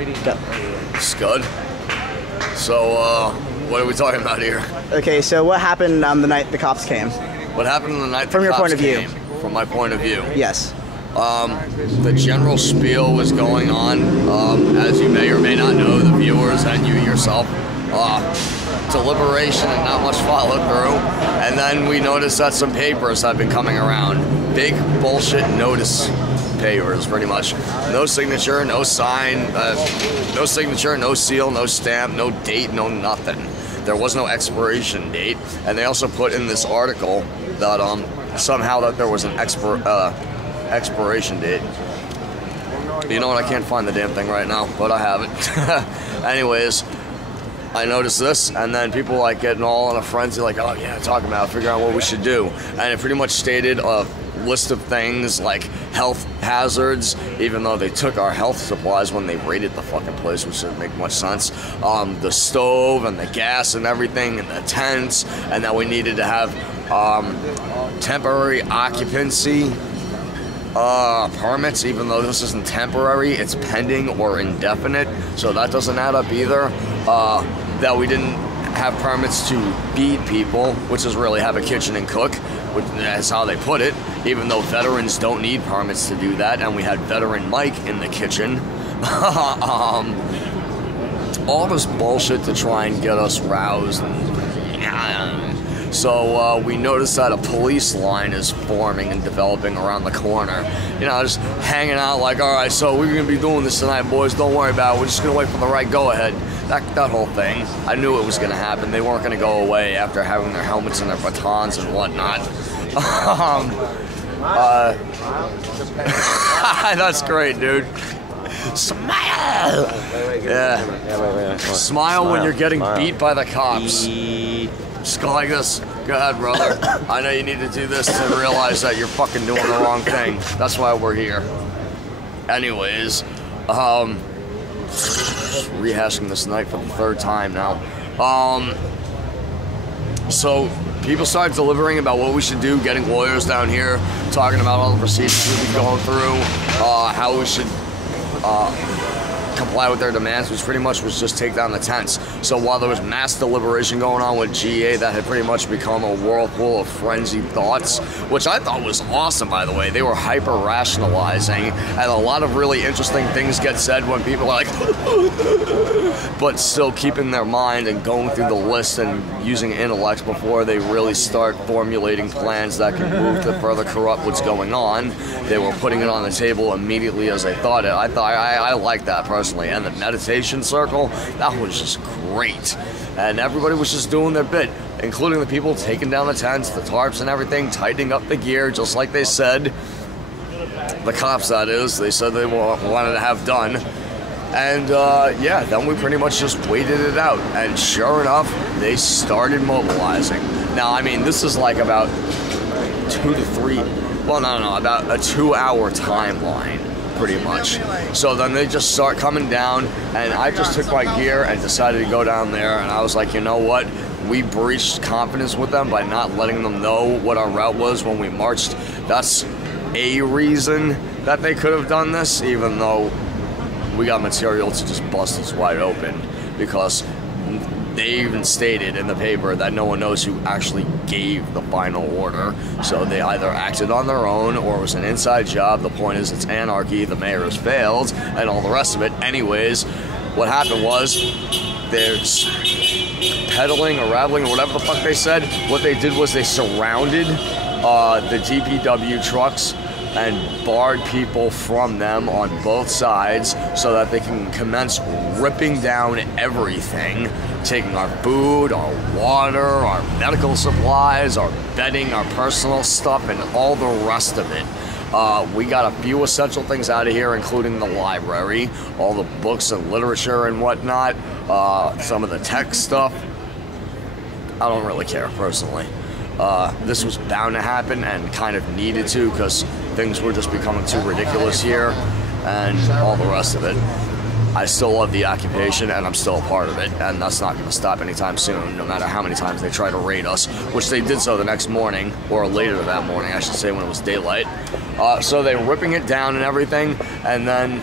Go. Scud. So, what are we talking about here? Okay, so what happened the night the cops came? What happened the night From the your cops point of view. came? From my point of view. Yes. The general spiel was going on, as you may or may not know, the viewers and you yourself. Deliberation and not much followed through. And then we noticed that some papers have been coming around. Big bullshit notice papers, pretty much. No signature, no sign, no signature, no seal, no stamp, no date, no nothing. There was no expiration date. And they also put in this article that somehow that there was an expiration date. You know what? I can't find the damn thing right now, but I have it. Anyways, I noticed this, and then people like getting all in a frenzy, like, oh yeah, talking about figuring out what we should do. And it pretty much stated a list of things like health hazards, even though they took our health supplies when they raided the fucking place, which didn't make much sense. The stove and the gas and everything, and the tents, and that we needed to have temporary occupancy permits, even though this isn't temporary, it's pending or indefinite, so that doesn't add up either. That we didn't have permits to feed people, which is really have a kitchen and cook, which that's how they put it, even though veterans don't need permits to do that, and we had veteran Mike in the kitchen. All this bullshit to try and get us roused. So we noticed that a police line is forming and developing around the corner. You know, just hanging out like, all right, so we're going to be doing this tonight, boys. Don't worry about it. We're just going to wait for the right go-ahead. That whole thing, I knew it was going to happen. They weren't going to go away after having their helmets and their batons and whatnot. That's great, dude. Smile! Yeah. Smile when you're getting beat by the cops. Just go like this. Go ahead, brother. I know you need to do this to realize that you're fucking doing the wrong thing. That's why we're here. Anyways, rehashing this night for the third time now. So people started deliberating about what we should do, getting lawyers down here, talking about all the procedures we've been going through, how we should comply with their demands, which pretty much was just take down the tents. So while there was mass deliberation going on with GA, that had pretty much become a whirlpool of frenzied thoughts, which I thought was awesome, by the way. They were hyper-rationalizing, and a lot of really interesting things get said when people are like, but still keeping their mind and going through the list and using intellect before they really start formulating plans that can move to further corrupt what's going on. They were putting it on the table immediately as they thought it. I like that personally. And the meditation circle, that was just great. And everybody was just doing their bit, including the people taking down the tents, the tarps and everything, tightening up the gear, just like they said. The cops, that is. They said they wanted to have done. And, yeah, then we pretty much just waited it out. And sure enough, they started mobilizing. Now, I mean, this is like about 2 to 3, well, no, about a 2-hour timeline. Pretty much. So then they just start coming down, and I just took my gear and decided to go down there, and I was like, you know what? We breached confidence with them by not letting them know what our route was when we marched. That's a reason that they could have done this, even though we got material to just bust us wide open, because they even stated in the paper that no one knows who actually gave the final order. So they either acted on their own or it was an inside job. The point is, it's anarchy, the mayor has failed, and all the rest of it. Anyways, what happened was they're peddling or rattling or whatever the fuck they said. What they did was they surrounded the DPW trucks and barred people from them on both sides so that they can commence ripping down everything, taking our food, our water, our medical supplies, our bedding, our personal stuff, and all the rest of it. We got a few essential things out of here, including the library, all the books and literature and whatnot, some of the tech stuff. I don't really care, personally. This was bound to happen and kind of needed to, because things were just becoming too ridiculous here and all the rest of it. I still love the occupation, and I'm still a part of it, and that's not going to stop anytime soon, no matter how many times they try to raid us, which they did so the next morning, or later that morning, I should say, when it was daylight. So they were ripping it down and everything, and then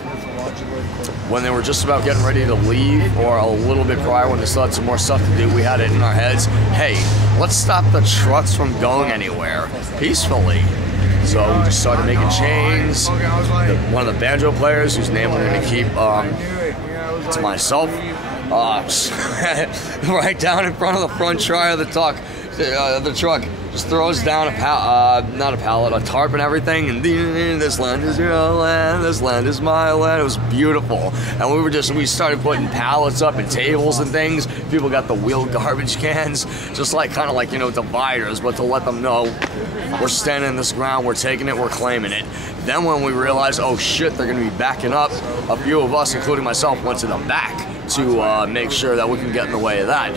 when they were just about getting ready to leave, or a little bit prior when they still had some more stuff to do, we had it in our heads, hey, let's stop the trucks from going anywhere peacefully. So we just started making chains. One of the banjo players, whose name I'm going to keep to myself, right down in front of the front tire of the truck, just throws down a tarp and everything, and this land is your land, this land is my land. It was beautiful. And we started putting pallets up and tables and things. People got the wheeled garbage cans, just like kind of like, you know, dividers, but to let them know we're standing in this ground, we're taking it, we're claiming it. Then when we realized, oh shit, they're gonna be backing up, a few of us, including myself, went to the back to make sure that we can get in the way of that.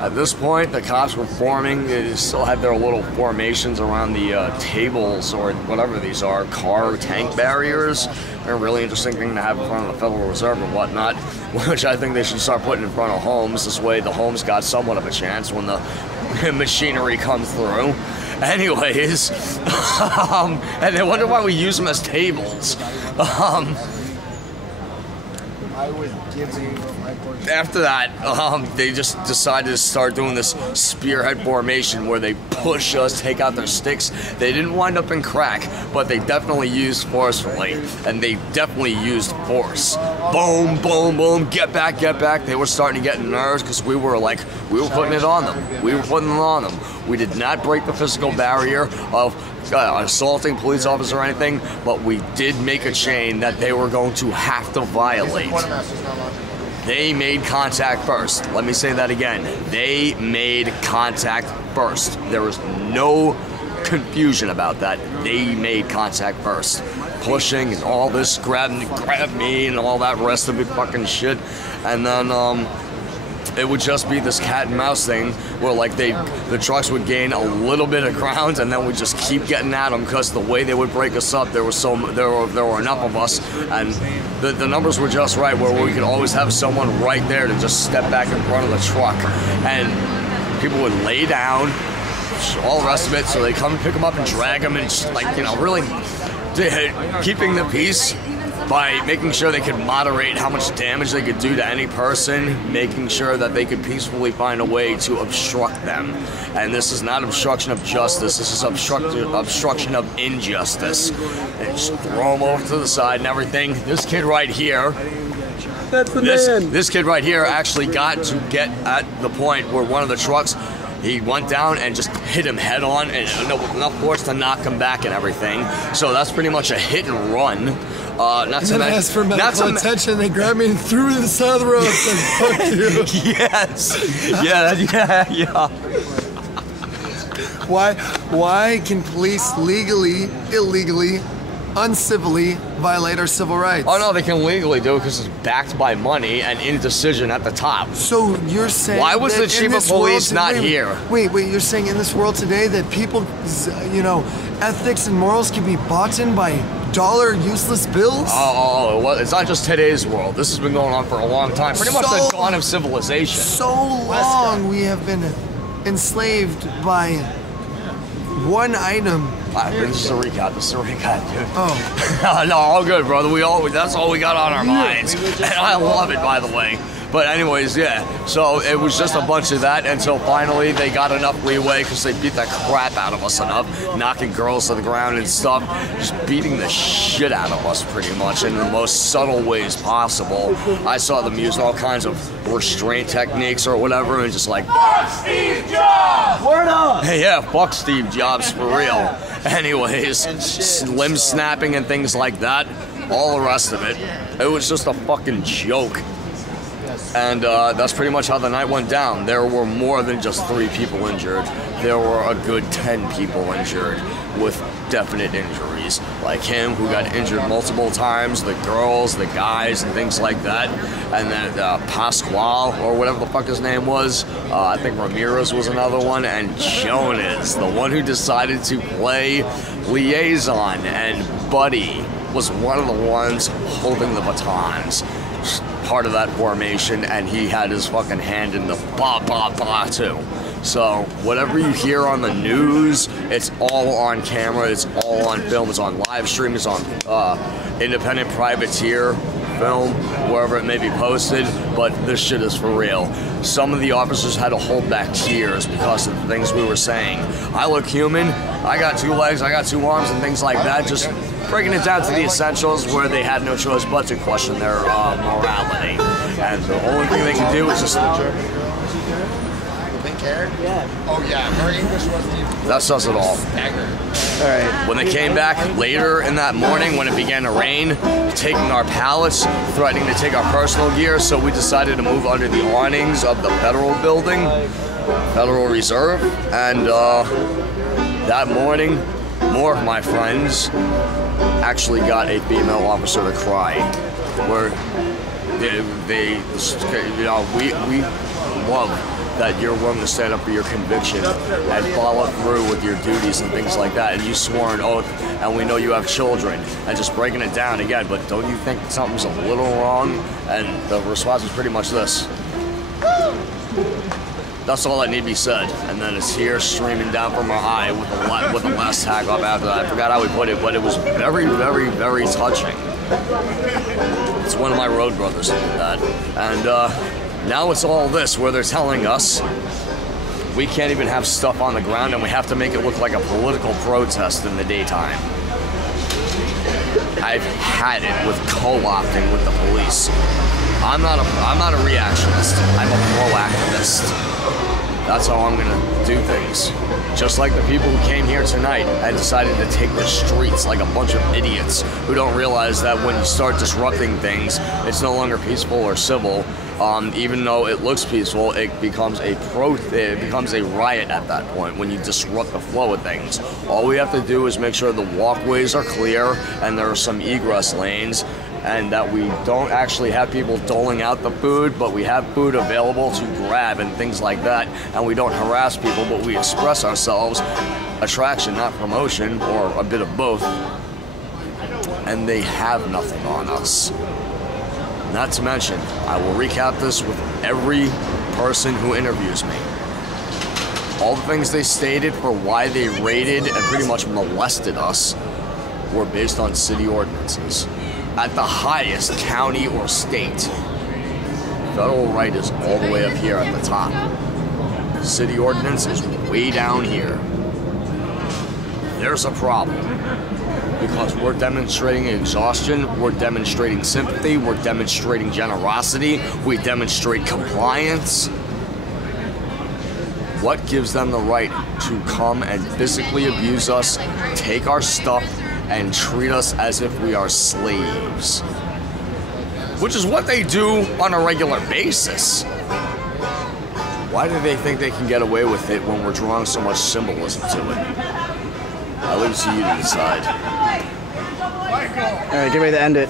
At this point, the cops were forming. They still had their little formations around the tables, or whatever these are, car tank barriers. They're a really interesting thing to have in front of the Federal Reserve and whatnot, which I think they should start putting in front of homes. This way the homes got somewhat of a chance when the machinery comes through. Anyways, and they wonder why we use them as tables. After that, they just decided to start doing this spearhead formation where they push us, take out their sticks. They didn't wind up in crack, but they definitely used forcefully, and they definitely used force. Boom, boom, boom, get back, get back. They were starting to get nerves because we were putting it on them. We were putting it on them. We did not break the physical barrier of assaulting police officer or anything, but we did make a chain that they were going to have to violate. They made contact first. Let me say that again. They made contact first. There was no confusion about that. They made contact first. Pushing and all this, grab me and all that rest of it fucking shit. And then it would just be this cat and mouse thing where like the trucks would gain a little bit of ground, and then we'd just keep getting at them because the way they would break us up, there were enough of us, and the numbers were just right where we could always have someone right there to just step back in front of the truck, and people would lay down, all the rest of it, so they come and pick them up and drag them, and just, like, you know, really keeping the peace by making sure they could moderate how much damage they could do to any person, making sure that they could peacefully find a way to obstruct them. And this is not obstruction of justice, this is obstruction of injustice. And just throw them over to the side and everything. This kid right here, this kid right here actually got to get at the point where one of the trucks, he went down and just hit him head on, and enough force to knock him back and everything. So that's pretty much a hit and run. Not to mention, for medical attention, they grabbed me and threw me to the side of the road and said, "Fuck you." Yes. Yeah. Why can police legally, illegally, uncivilly violate our civil rights? Oh no, they can legally do it because it's backed by money and indecision at the top. So you're saying why was the chief of police not here? Wait, you're saying in this world today that people's, you know, ethics and morals can be bought in by dollar useless bills? Well, it's not just today's world. This has been going on for a long time. Pretty much the dawn of civilization. So long we have been enslaved by one item. This is a recap, dude. Oh. No, all good, brother. That's all we got on our minds. And I love it, by the way. But anyways, yeah. So it was just a bunch of that until finally they got enough leeway because they beat the crap out of us enough, knocking girls to the ground and stuff, just beating the shit out of us pretty much in the most subtle ways possible. I saw them use all kinds of restraint techniques or whatever, and just like, fuck Steve Jobs! Word up! Hey, yeah, fuck Steve Jobs for real. Anyways, limb snapping and things like that, all the rest of it. It was just a fucking joke. And that's pretty much how the night went down. There were more than just 3 people injured. There were a good 10 people injured with definite injuries. Like him, who got injured multiple times, the girls, the guys, and things like that. And then Pasquale, or whatever the fuck his name was. I think Ramirez was another one. And Jonas, the one who decided to play liaison. And Buddy was one of the ones holding the batons. Part of that formation, and he had his fucking hand in the ba too. So whatever you hear on the news, it's all on camera, it's all on film, it's on live stream, it's on independent privateer film, wherever it may be posted, but this shit is for real. Some of the officers had to hold back tears because of the things we were saying. I look human, I got 2 legs, I got 2 arms, and things like that, just breaking it down to the essentials where they had no choice but to question their morality. And the only thing they can do is just... Pink hair? Yeah. Oh yeah, her English wasn't even... That says it all. Alright. When they came back later in that morning, when it began to rain, taking our pallets, threatening to take our personal gear, so we decided to move under the awnings of the Federal Building, Federal Reserve, and that morning, more of my friends actually got a female officer to cry, where they you know, we love that you're willing to stand up for your conviction and follow through with your duties and things like that, and you swore an oath, and we know you have children, and just breaking it down again, but don't you think something's a little wrong? And the response was pretty much this. That's all that need to be said, and then it's here streaming down from our eye with the last tag up after that. I forgot how we put it, but it was very, very, very touching. It's one of my road brothers who did that, and now it's all this, where they're telling us we can't even have stuff on the ground and we have to make it look like a political protest in the daytime. I've had it with co-opting with the police. I'm not a reactionist. I'm a proactivist. That's how I'm gonna do things. Just like the people who came here tonight and decided to take the streets like a bunch of idiots who don't realize that when you start disrupting things, it's no longer peaceful or civil. Even though it looks peaceful, it becomes a riot at that point when you disrupt the flow of things. All we have to do is make sure the walkways are clear and there are some egress lanes, and that we don't actually have people doling out the food, but we have food available to grab and things like that, and we don't harass people, but we express ourselves. Attraction, not promotion, or a bit of both. And they have nothing on us. Not to mention, I will recap this with every person who interviews me. All the things they stated for why they raided and pretty much molested us were based on city ordinances. At the highest county or state, federal right is all the way up here at the top. City ordinance is way down here. There's a problem. Because we're demonstrating exhaustion, we're demonstrating sympathy, we're demonstrating generosity, we demonstrate compliance. What gives them the right to come and physically abuse us, take our stuff, and treat us as if we are slaves? Which is what they do on a regular basis. Why do they think they can get away with it when we're drawing so much symbolism to it? I leave it to you to decide. Alright, get ready to end it.